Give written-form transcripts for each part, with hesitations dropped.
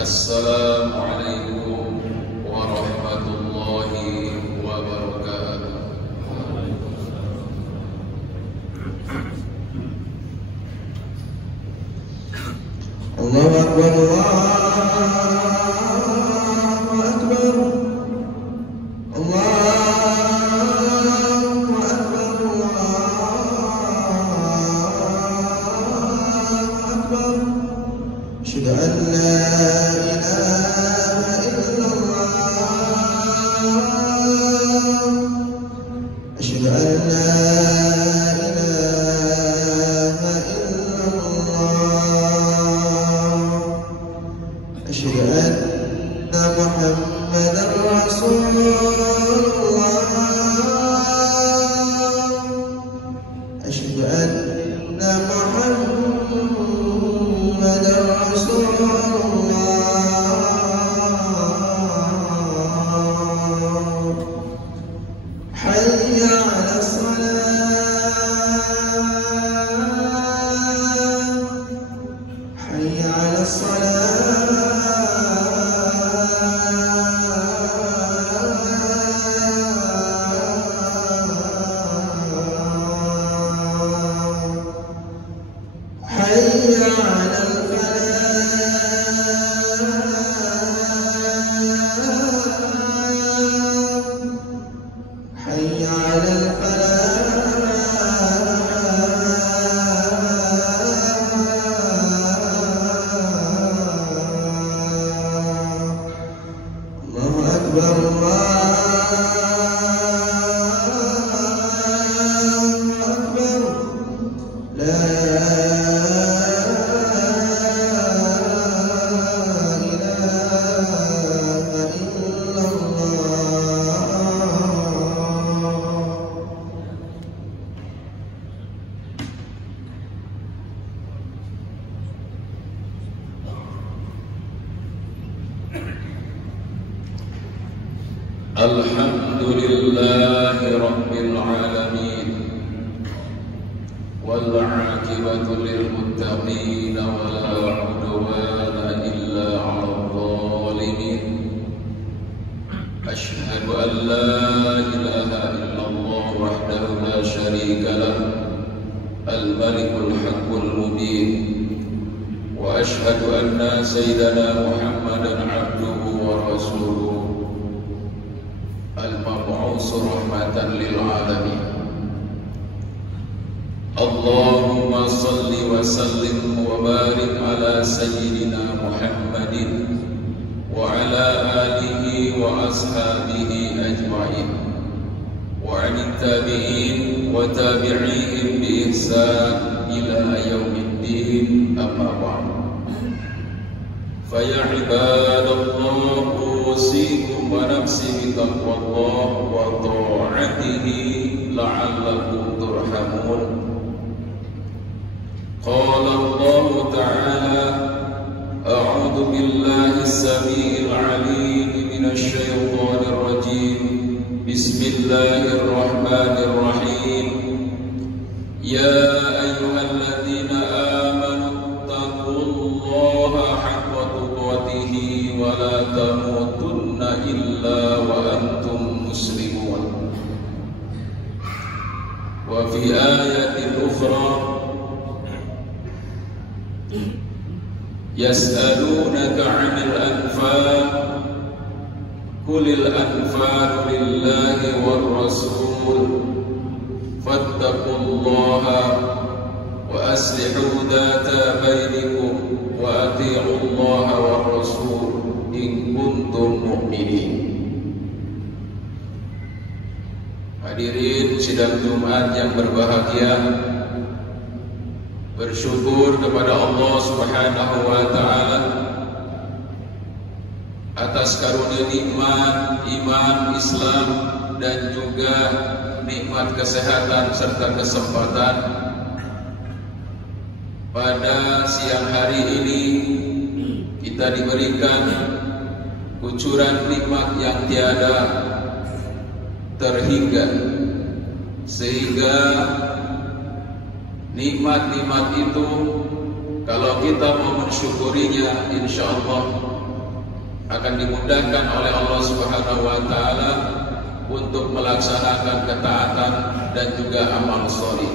Assalamualaikum warahmatullahi wabarakatuh. Allahu Akbar, Allahu Akbar, Allahu Akbar, Allahu Akbar. Asyhadu an la ilaha illallah, asyhadu an la ilaha illallah, asyhadu anna Muhammadar Rasulullah, asyhadu anna Muhammadar Rasulullah. Hayya 'alas salah, hayya 'alas salah, hayya 'alal falah, hayya 'alal falah. Allahu Akbar, Allahu Akbar. La ilaha illallah. Alhamdulillahi Rabbil Alamin, wal 'aqibatu lil muttaqin, wa la 'udwana illa 'alal zalimin. Asyhadu an la ilaha illallah wahdahu la syarika lah, al-malikul haqqul mubin. Wa asyhadu anna sayyidana Muhammadan 'abduhu wa rasuluhu, al-mab'uts rahmatan lil alamin. Allahumma salli wa sallim wa barik ala sayyidina Muhammadin wa ala alihi wa ashabihi ajma'in, wa 'alal tabi'in wa tabi'ihim bi ihsan ila yaumiddin, amma ba'd. Fa ya ibadallah, usikum wa nafsi bi taqwallah wa ta'atihi la'allakum turhamun. Qala Allah ta'ala: a'udzu billahi as-sami'il 'alim minasy syaithanir rajim. Bismillahirrahmanirrahim. Ya ayyuhalladzina amanu taqullaha haqqa tuqatih wa la tamutunna illa wa antum muslimun. Wa fi ayatin ukhra yas'alunaka 'anil anfal, qulil anfalu lillahi war rasul, fattaqullaha wa aslihu dhata bainikum wa ati'ullaha war rasul in kuntum mu'minin. Hadirin sidang Jumat yang berbahagia, bersyukur kepada Allah Subhanahu wa ta'ala atas karunia nikmat iman, Islam, dan juga nikmat kesehatan serta kesempatan. Pada siang hari ini kita diberikan kucuran nikmat yang tiada terhingga, sehingga nikmat-nikmat itu kalau kita mau mensyukurinya, insya Allah akan dimudahkan oleh Allah Subhanahu wa taala untuk melaksanakan ketaatan dan juga amal sholih.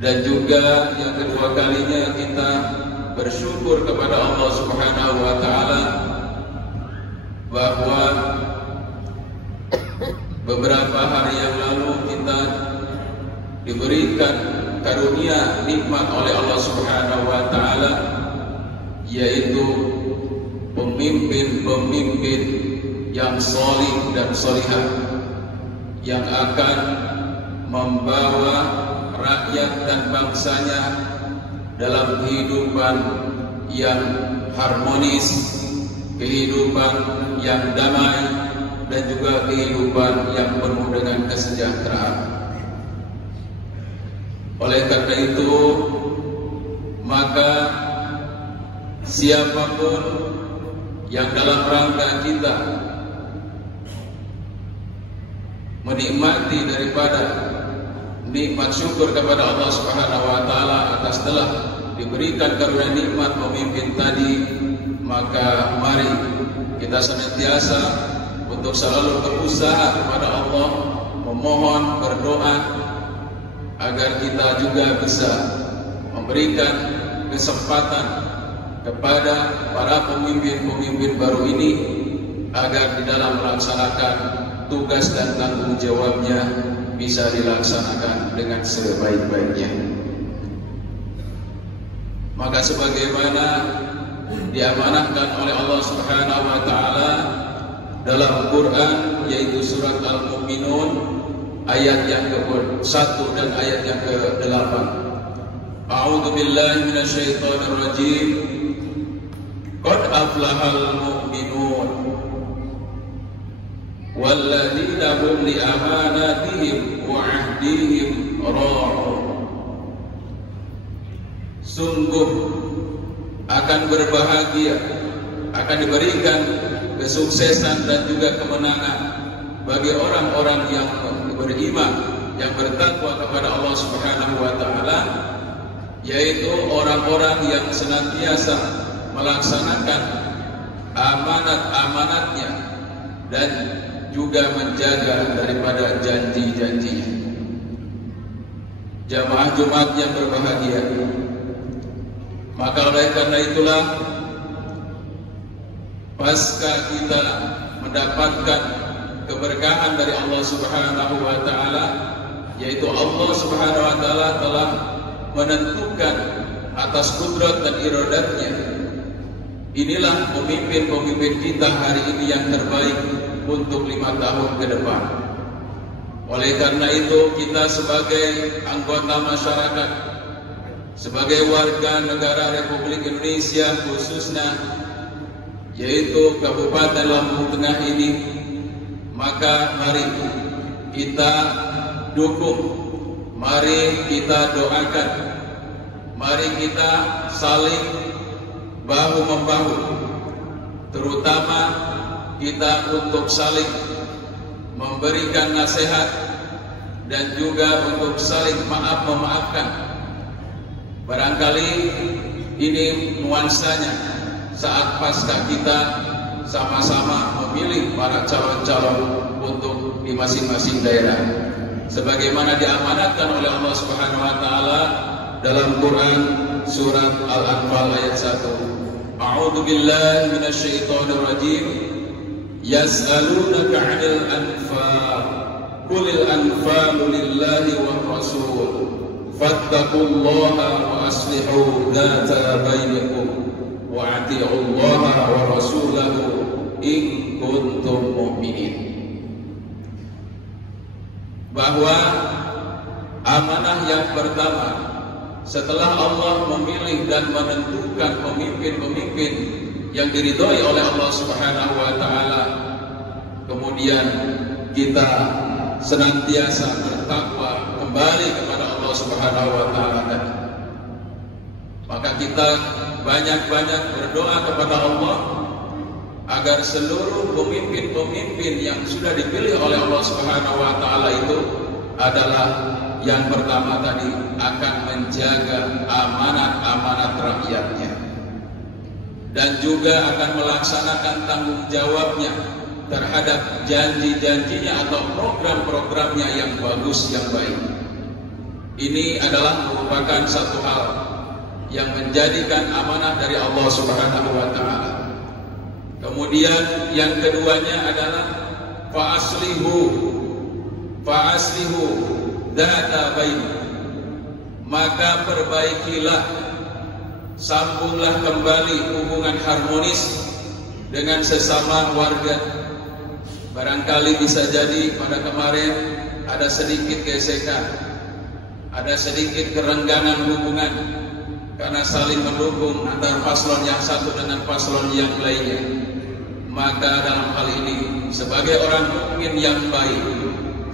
Dan juga yang kedua kalinya kita bersyukur kepada Allah Subhanahu wa taala bahwa beberapa hari yang lalu kita diberikan karunia nikmat oleh Allah Subhanahu wa taala, yaitu pemimpin-pemimpin yang sholih dan sholihah yang akan membawa rakyat dan bangsanya dalam kehidupan yang harmonis, kehidupan yang damai, dan juga kehidupan yang penuh dengan kesejahteraan. Oleh karena itu, maka siapapun yang dalam rangka kita menikmati daripada nikmat syukur kepada Allah Subhanahu wa taala atas telah diberikan karunia nikmat pemimpin tadi, maka mari kita senantiasa untuk selalu berusaha kepada Allah, memohon, berdoa agar kita juga bisa memberikan kesempatan kepada para pemimpin-pemimpin baru ini agar di dalam melaksanakan tugas dan tanggung jawabnya bisa dilaksanakan dengan sebaik-baiknya. Maka sebagaimana diamanahkan oleh Allah Subhanahu wa taala dalam Quran, yaitu surat Al-Mu'minun ayat yang ke-1 dan ayat yang ke-8. A'udzu billahi minasyaitonir rajim. Qad aflahal mu'minun walladzina hum li amanatihim wa 'ahdihim ra'un. Sungguh akan berbahagia, akan diberikan kesuksesan dan juga kemenangan bagi orang-orang yang beriman, yang bertakwa kepada Allah Subhanahu wa taala, yaitu orang-orang yang senantiasa melaksanakan amanat-amanatnya dan juga menjaga daripada janji-janjinya. Jamaah Jumat yang berbahagia, maka oleh karena itulah pasca kita mendapatkan keberkahan dari Allah Subhanahu wa taala, yaitu Allah Subhanahu wa taala telah menentukan atas kudrat dan iradatnya, inilah pemimpin-pemimpin kita hari ini yang terbaik untuk 5 tahun ke depan. Oleh karena itu, kita sebagai anggota masyarakat, sebagai warga negara Republik Indonesia khususnya, yaitu Kabupaten Lampung Tengah ini, maka mari kita dukung, mari kita doakan, mari kita saling bahu-membahu, terutama kita untuk saling memberikan nasihat dan juga untuk saling maaf-memaafkan. Barangkali ini nuansanya saat pasca kita sama-sama memilih para calon-calon untuk di masing-masing daerah, sebagaimana diamanatkan oleh Allah Subhanahu wa taala dalam Quran surat Al-Anfal ayat 1. A'udzu billahi minasyaitonir rajim. Yas'alunaka 'anil anfal. Qulil anfalu lillahi war rasul. Fattaqullaha wa aslihu dzata bainakum. Wa ati'ullaha wa rasulahu in kuntum mu'minin. Bahwa amanah yang pertama setelah Allah memilih dan menentukan pemimpin-pemimpin yang diridhoi oleh Allah Subhanahu wa taala, kemudian kita senantiasa bertakwa kembali kepada Allah Subhanahu wa taala tadi. Maka kita banyak-banyak berdoa kepada Allah agar seluruh pemimpin-pemimpin yang sudah dipilih oleh Allah Subhanahu wa taala itu adalah yang pertama tadi akan menjaga amanat-amanat rakyatnya. dan juga akan melaksanakan tanggung jawabnya terhadap janji-janjinya atau program-programnya yang bagus, yang baik. Ini adalah merupakan satu hal yang menjadikan amanah dari Allah Subhanahu wa Ta'ala. Kemudian yang keduanya adalah fa'aslihu dzata bain, maka perbaikilah, sambunglah kembali hubungan harmonis dengan sesama warga. Barangkali bisa jadi pada kemarin ada sedikit gesekan, ada sedikit kerenggangan hubungan karena saling mendukung antara paslon yang satu dengan paslon yang lainnya. Maka dalam hal ini, sebagai orang mukmin yang baik,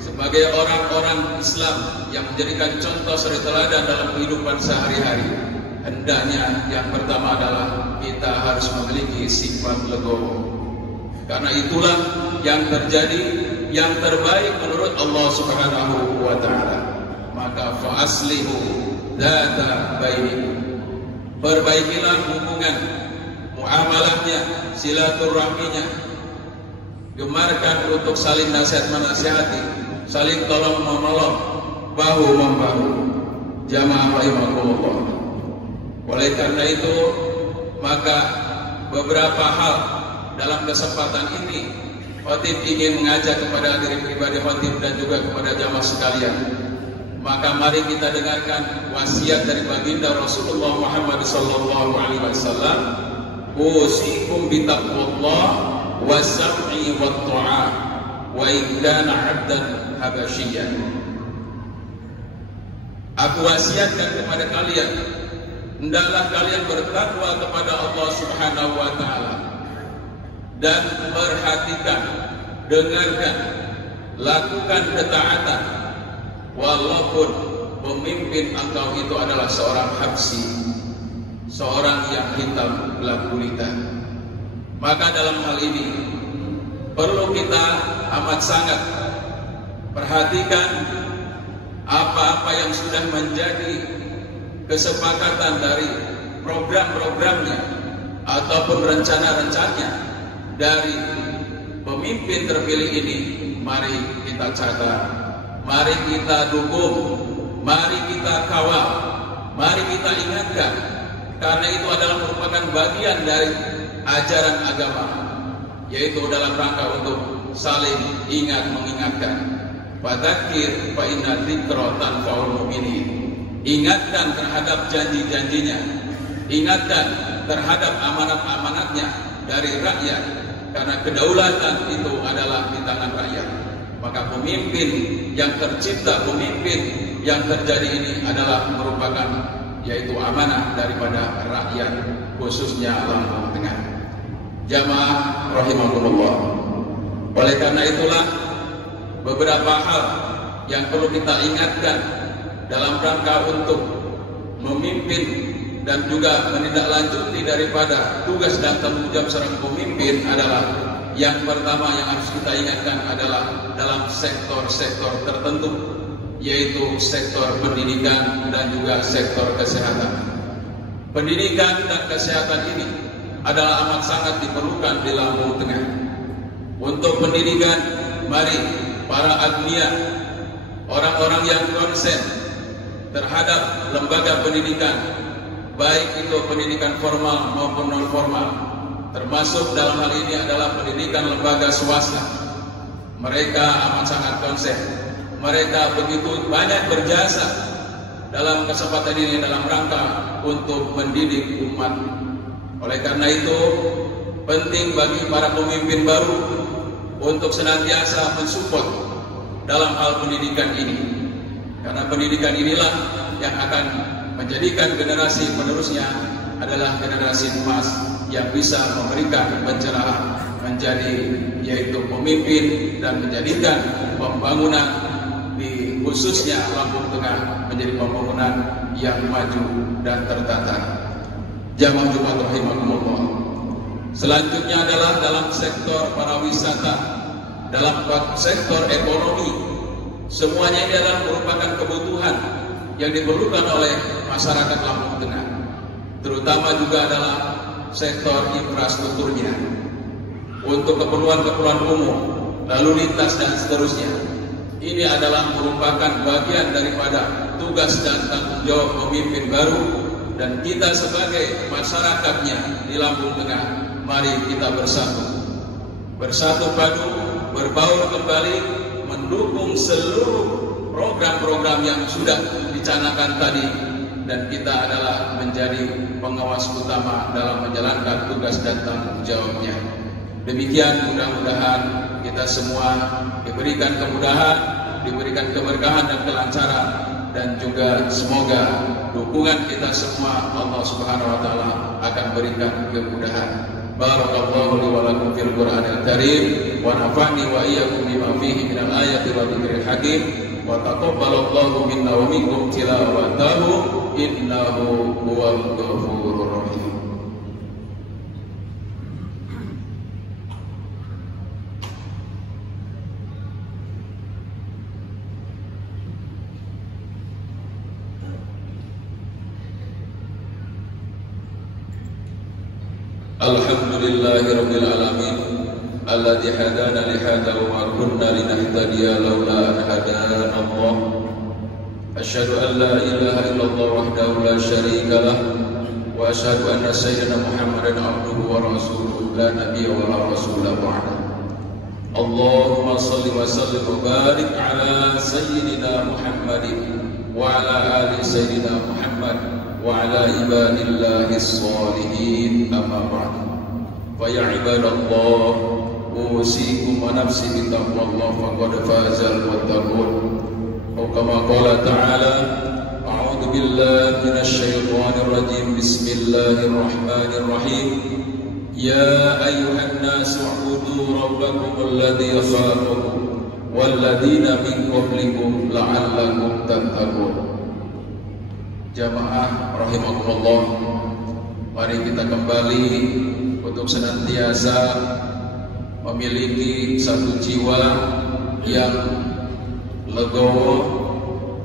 sebagai orang-orang Islam yang menjadikan contoh suri teladan dalam kehidupan sehari-hari, hendaknya yang pertama adalah kita harus memiliki sifat legowo. Karena itulah yang terjadi, yang terbaik menurut Allah Subhanahu wa Ta'ala. Maka fa'aslihu dzata bainikum, perbaikilah hubungan, muamalahnya, silaturahminya, gemarkan untuk saling nasihat menasihati, saling tolong menolong, bahu membahu. Jamaah rahimakumullah. Oleh karena itu, maka beberapa hal dalam kesempatan ini Khatib ingin mengajak kepada diri pribadi Khatib dan juga kepada jamaah sekalian. Maka mari kita dengarkan wasiat dari baginda Rasulullah Muhammad SAW. Usikum bitaqwallah was-sam'i wat-ta'a wa in kana 'abdan habasyian. Aku wasiatkan kepada kalian, hendaklah kalian bertakwa kepada Allah Subhanahu wa Ta'ala dan perhatikan, dengarkan, lakukan ketaatan walaupun pemimpin engkau itu adalah seorang habsi, seorang yang hitam gelap gulita. Maka dalam hal ini perlu kita amat sangat perhatikan apa-apa yang sudah menjadi kesepakatan dari program-programnya ataupun rencana-rencananya dari pemimpin terpilih ini. Mari kita catat, mari kita dukung, mari kita kawal, mari kita ingatkan, karena itu adalah merupakan bagian dari ajaran agama, yaitu dalam rangka untuk saling ingat mengingatkan. Fadzakir fa inna dzikra tanfa'ul mu'minin. Ingatkan terhadap janji-janjinya, ingatkan terhadap amanat-amanatnya dari rakyat, karena kedaulatan itu adalah di tangan rakyat. Maka pemimpin yang tercipta, pemimpin yang terjadi ini adalah merupakan yaitu amanah daripada rakyat, khususnya Lampung Tengah. Jamaah rahimakumullah. Oleh karena itulah beberapa hal yang perlu kita ingatkan dalam rangka untuk memimpin dan juga menindaklanjuti daripada tugas dan tanggung jawab seorang pemimpin adalah yang pertama yang harus kita ingatkan adalah dalam sektor-sektor tertentu, yaitu sektor pendidikan dan juga sektor kesehatan. Pendidikan dan kesehatan ini adalah amat sangat diperlukan di Lampung Tengah. Untuk pendidikan, mari para agniya, orang-orang yang konsen terhadap lembaga pendidikan, baik itu pendidikan formal maupun non formal, termasuk dalam hal ini adalah pendidikan lembaga swasta. Mereka amat sangat konsen, mereka begitu banyak berjasa dalam kesempatan ini dalam rangka untuk mendidik umat. Oleh karena itu penting bagi para pemimpin baru untuk senantiasa mensupport dalam hal pendidikan ini, karena pendidikan inilah yang akan menjadikan generasi penerusnya adalah generasi emas yang bisa memberikan pencerahan, menjadi yaitu pemimpin dan menjadikan pembangunan di khususnya Lampung Tengah menjadi pembangunan yang maju dan tertata. Jamaah Jumat rahimakumullah. Selanjutnya adalah dalam sektor pariwisata, dalam sektor ekonomi. Semuanya ini adalah merupakan kebutuhan yang diperlukan oleh masyarakat Lampung Tengah. Terutama juga adalah sektor infrastrukturnya, untuk keperluan-keperluan umum, lalu lintas dan seterusnya. Ini adalah merupakan bagian daripada tugas dan tanggung jawab pemimpin baru, dan kita sebagai masyarakatnya di Lampung Tengah, mari kita bersatu padu, berbaur kembali, mendukung seluruh program-program yang sudah dicanangkan tadi, dan kita adalah menjadi pengawas utama dalam menjalankan tugas dan tanggung jawabnya. Demikian, mudah-mudahan kita semua diberikan kemudahan, diberikan keberkahan dan kelancaran, dan juga semoga dukungan kita semua Allah Subhanahu wa taala akan berikan kemudahan. Barakallahu li wa lakum fil Qur'anil Karim wa nafa'ni wa iyyakum bima fihi minal ayati wa dzikril hakim wa taqabbalallahu minna wa minkum tilawatahu innahu huwal ghafurur rahim. Alhamdulillahi rabbil alamin alladzi hadana li hadza wa ma kunna linahtadiya laula an hadana Allah. Asyhadu an la ilaha illallah wahdahu la syarika lah wa asyhadu anna sayyidina Muhammadan abduhu wa rasuluhu la nabiyya wa la rasula ba'da. Allahumma shalli wa sallim wa barik ala sayyidina Muhammadin wa ala ali sayyidina Muhammad wa ala ibadillahi sholihin, amma ba'du. Fa ya ibadallah, usikum wa nafsi bi taqwallah faqad fazal muttaqun. Kama qala ta'ala, a'udzu billahi minasy syaithanir rajim. Bismillahirrahmanirrahim. Ya ayyuhan nasu u'budu rabbakum alladzi khalaqakum wal ladzina min qablikum la'allakum tattaqun. Jamaah rahimakumullah, mari kita kembali untuk senantiasa memiliki satu jiwa yang legowo,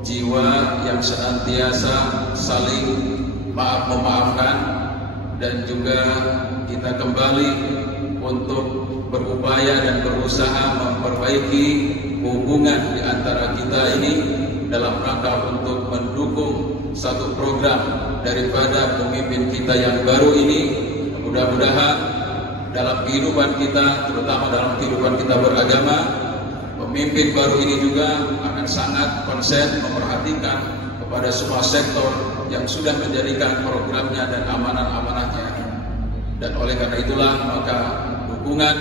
jiwa yang senantiasa saling maaf-memaafkan, dan juga kita kembali untuk berupaya dan berusaha memperbaiki hubungan di antara kita ini dalam rangka untuk mendukung satu program daripada pemimpin kita yang baru ini. Mudah-mudahan dalam kehidupan kita, terutama dalam kehidupan kita beragama, pemimpin baru ini juga akan sangat konsen memperhatikan kepada semua sektor yang sudah menjadikan programnya dan amanah-amanahnya. Dan oleh karena itulah maka dukungan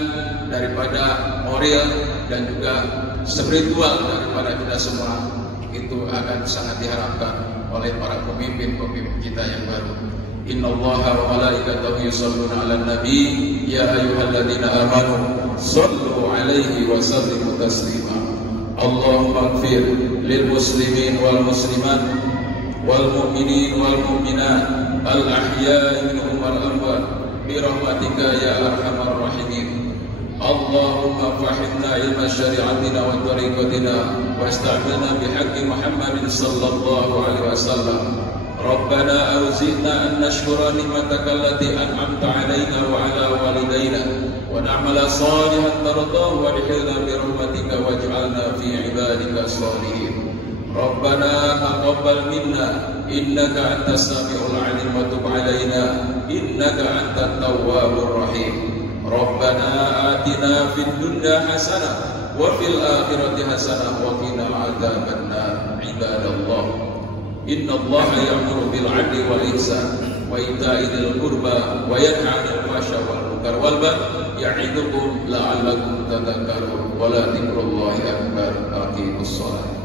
daripada moral dan juga spiritual daripada kita semua itu akan sangat diharapkan oleh para pemimpin-pemimpin kita yang baru. Innallaha wa malaikatahu yusholluna 'alan nabi ya ayyuhalladzina amanu shallu 'alaihi wa sallimu taslima. Allahumma ighfir lil muslimin wal muslimat wal mu'minin wal mu'minat al ahya'i minhum wal amwat bi rahmatika ya arhamar rahimin. Allahumma fahimna ilma syari'atina wa tariqatina wa ista'milna bihaqqi Muhammadin sallallahu alaihi wasallam. Rabbana awzidna an nashkura ni'mataka allati an'amta 'alaina wa 'ala walidayna wa na'mala salihan tardahu wa adkhilna bi rahmatika waj'alna fi 'ibadika sholihin. Rabbana taqabbal minna innaka antas samiul 'alim wa tub 'alaina innaka antat tawwabur rahim. Rabbana atina fid dunya hasanah wa fil akhirati hasanah wa qina adzabannar. Ibadallah, innallaha ya'muru bil 'adli wal ihsan wa ita'i dzil qurba wa yanha 'anil fahsya'i wal munkar wal baghi ya'idukum la'allakum tadhakkarun. Wa la dzikrullahi akbar. Aqimus shalah.